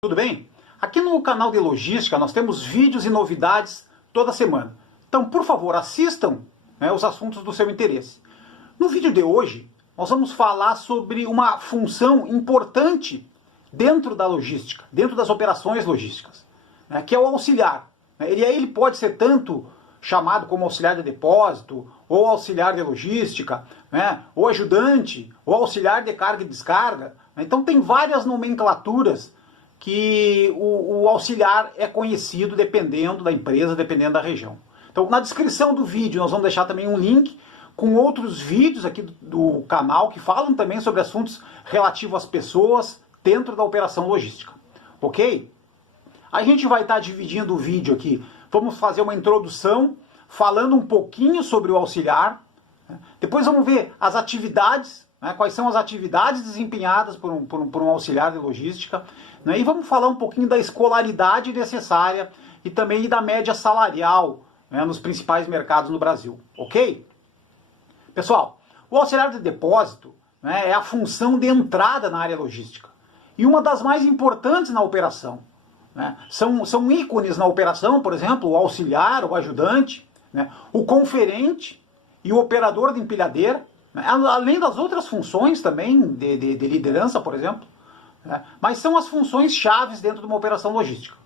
Tudo bem? Aqui no canal de logística nós temos vídeos e novidades toda semana. Então, por favor, assistam os assuntos do seu interesse. No vídeo de hoje, nós vamos falar sobre uma função importante dentro da logística, dentro das operações logísticas, que é o auxiliar. Ele pode ser tanto chamado como auxiliar de depósito, ou auxiliar de logística, ou ajudante, ou auxiliar de carga e descarga. Então tem várias nomenclaturas que o auxiliar é conhecido dependendo da empresa, dependendo da região. Então, na descrição do vídeo nós vamos deixar também um link com outros vídeos aqui do canal que falam também sobre assuntos relativos às pessoas dentro da operação logística. Ok? A gente vai estar dividindo o vídeo aqui. Vamos fazer uma introdução falando um pouquinho sobre o auxiliar. Depois vamos ver as atividades, quais são as atividades desempenhadas por um auxiliar de logística. E vamos falar um pouquinho da escolaridade necessária e também da média salarial nos principais mercados no Brasil. Ok? Pessoal, o auxiliar de depósito é a função de entrada na área logística e uma das mais importantes na operação. São ícones na operação, por exemplo, o auxiliar, o ajudante, o conferente e o operador de empilhadeira, além das outras funções também de liderança, por exemplo. Mas são as funções chaves dentro de uma operação logística.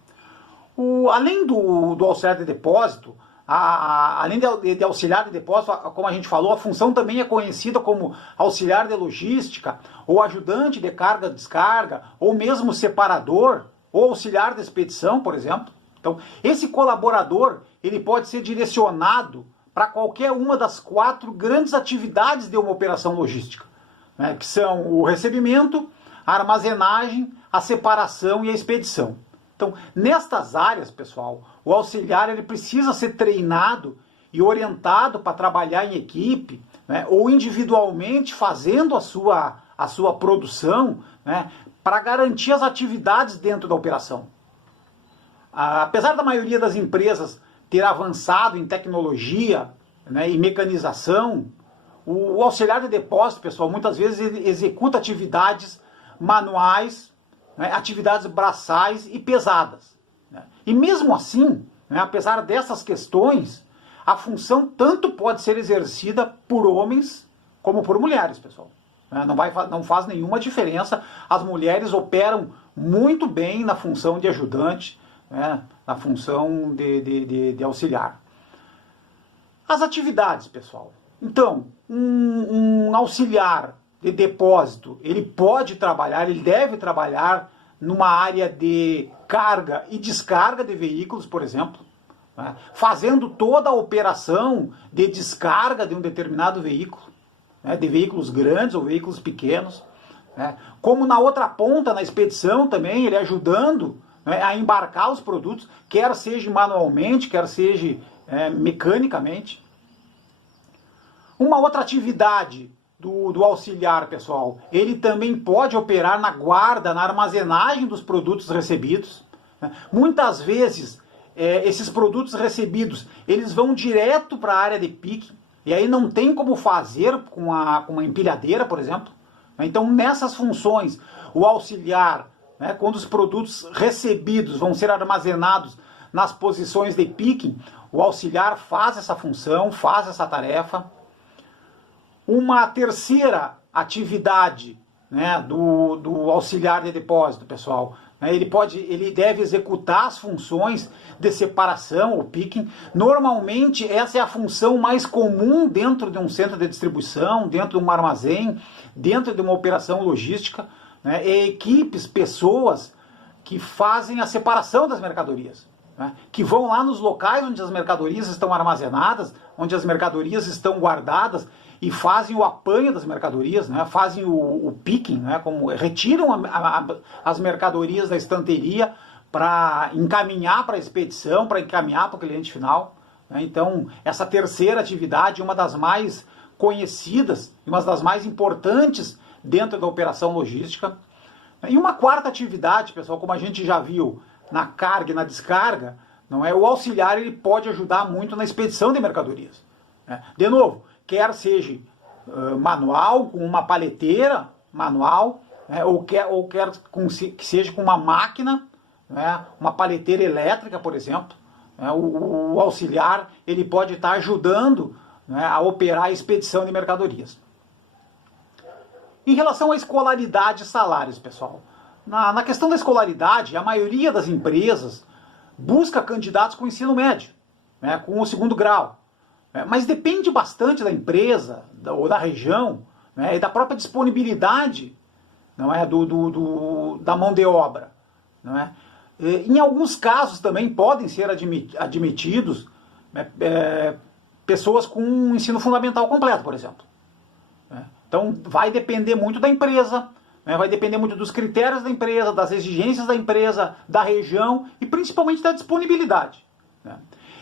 Além do auxiliar de depósito, além de auxiliar de depósito, como a gente falou, a função também é conhecida como auxiliar de logística, ou ajudante de carga e descarga, ou mesmo separador, ou auxiliar de expedição, por exemplo. Então, esse colaborador ele pode ser direcionado para qualquer uma das 4 grandes atividades de uma operação logística, que são o recebimento, a armazenagem, a separação e a expedição. Então, nestas áreas, pessoal, o auxiliar ele precisa ser treinado e orientado para trabalhar em equipe, ou individualmente fazendo a sua produção, para garantir as atividades dentro da operação. Apesar da maioria das empresas ter avançado em tecnologia e mecanização, o auxiliar de depósito, pessoal, muitas vezes ele executa atividades manuais, atividades braçais e pesadas. E mesmo assim, apesar dessas questões, a função tanto pode ser exercida por homens como por mulheres, pessoal. Não faz nenhuma diferença, as mulheres operam muito bem na função de ajudante, na função de auxiliar. As atividades, pessoal. Então, um auxiliar de depósito, ele pode trabalhar, ele deve trabalhar numa área de carga e descarga de veículos, por exemplo, fazendo toda a operação de descarga de um determinado veículo, de veículos grandes ou veículos pequenos. Como na outra ponta, na expedição também, ele ajudando a embarcar os produtos, quer seja manualmente, quer seja mecanicamente. Uma outra atividade do auxiliar, pessoal, ele também pode operar na guarda, na armazenagem dos produtos recebidos. Muitas vezes, esses produtos recebidos, eles vão direto para a área de picking, e aí não tem como fazer com uma empilhadeira, por exemplo. Então, nessas funções, o auxiliar, quando os produtos recebidos vão ser armazenados nas posições de picking, o auxiliar faz essa função, faz essa tarefa. Uma terceira atividade do auxiliar de depósito, pessoal, ele deve executar as funções de separação, o picking. Normalmente essa é a função mais comum dentro de um centro de distribuição, dentro de um armazém, dentro de uma operação logística. Equipes, pessoas que fazem a separação das mercadorias, que vão lá nos locais onde as mercadorias estão armazenadas, onde as mercadorias estão guardadas, e fazem o apanho das mercadorias, fazem o picking, como retiram as mercadorias da estanteria para encaminhar para a expedição, para encaminhar para o cliente final. Então, essa terceira atividade é uma das mais conhecidas e uma das mais importantes dentro da operação logística. E uma quarta atividade, pessoal, como a gente já viu na carga e na descarga, o auxiliar ele pode ajudar muito na expedição de mercadorias. De novo, quer seja manual, com uma paleteira manual, né, ou quer que seja com uma máquina, né, uma paleteira elétrica, por exemplo, né, o auxiliar ele pode estar ajudando, né, a operar a expedição de mercadorias. Em relação à escolaridade e salários, pessoal, na questão da escolaridade, a maioria das empresas busca candidatos com ensino médio, né, com o 2º grau. Mas depende bastante da empresa ou da região, né, e da própria disponibilidade, não é, da mão de obra. Não é? Em alguns casos também podem ser admitidos, né, pessoas com um ensino fundamental completo, por exemplo. Então vai depender muito da empresa, né, vai depender muito dos critérios da empresa, das exigências da empresa, da região e principalmente da disponibilidade. Né.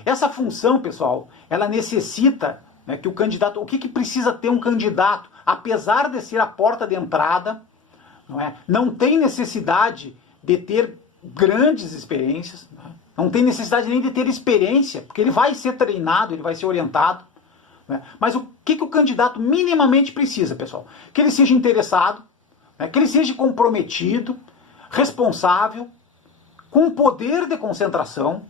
Essa função, pessoal, ela necessita, né, que o candidato... O que precisa ter um candidato? Apesar de ser a porta de entrada, não tem necessidade de ter grandes experiências, né, não tem necessidade nem de ter experiência, porque ele vai ser treinado, ele vai ser orientado. Né, mas o que o candidato minimamente precisa, pessoal? Que ele seja interessado, né, que ele seja comprometido, responsável, com poder de concentração,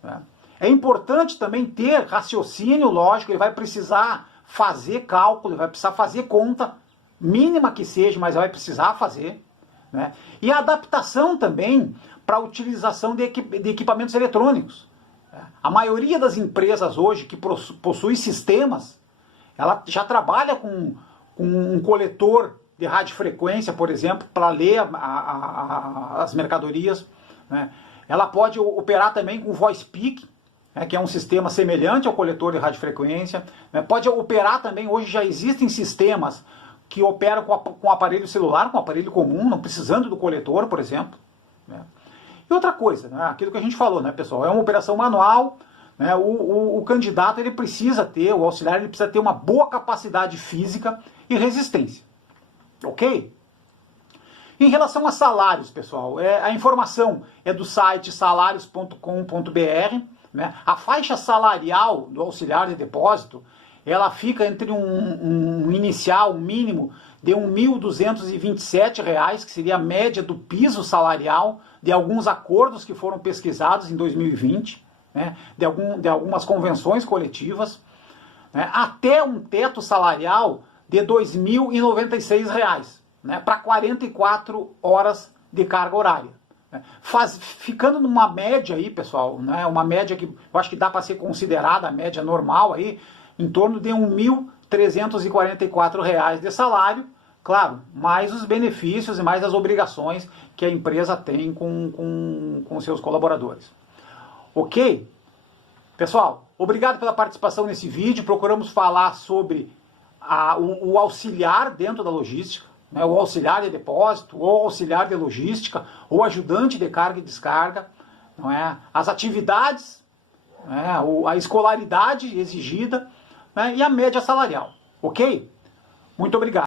né. É importante também ter raciocínio lógico, ele vai precisar fazer cálculo, ele vai precisar fazer conta, mínima que seja, mas vai precisar fazer. Né? E a adaptação também para a utilização de equipamentos eletrônicos. A maioria das empresas hoje que possui sistemas, ela já trabalha com um coletor de radiofrequência, por exemplo, para ler as mercadorias. Né? Ela pode operar também com voice pick, que é um sistema semelhante ao coletor de radiofrequência. Pode operar também, hoje já existem sistemas que operam com aparelho celular, com aparelho comum, não precisando do coletor, por exemplo. E outra coisa, né, aquilo que a gente falou, né, pessoal, é uma operação manual, né, o candidato ele precisa ter, o auxiliar ele precisa ter uma boa capacidade física e resistência. Ok? Em relação a salários, pessoal, a informação é do site salarios.com.br. Né? A faixa salarial do auxiliar de depósito, ela fica entre um inicial, um mínimo de R$ 1.227, que seria a média do piso salarial de alguns acordos que foram pesquisados em 2020, né? de algumas convenções coletivas, né? Até um teto salarial de R$ 2.096, né? Para 44 horas de carga horária. Ficando numa média aí, pessoal, né, uma média que eu acho que dá para ser considerada a média normal aí, em torno de R$ 1.344 de salário, claro, mais os benefícios e mais as obrigações que a empresa tem com seus colaboradores. Ok? Pessoal, obrigado pela participação nesse vídeo. Procuramos falar sobre o auxiliar dentro da logística, né, o auxiliar de depósito, ou auxiliar de logística, ou ajudante de carga e descarga, não é? As atividades, né, a escolaridade exigida, né, e a média salarial. Ok? Muito obrigado.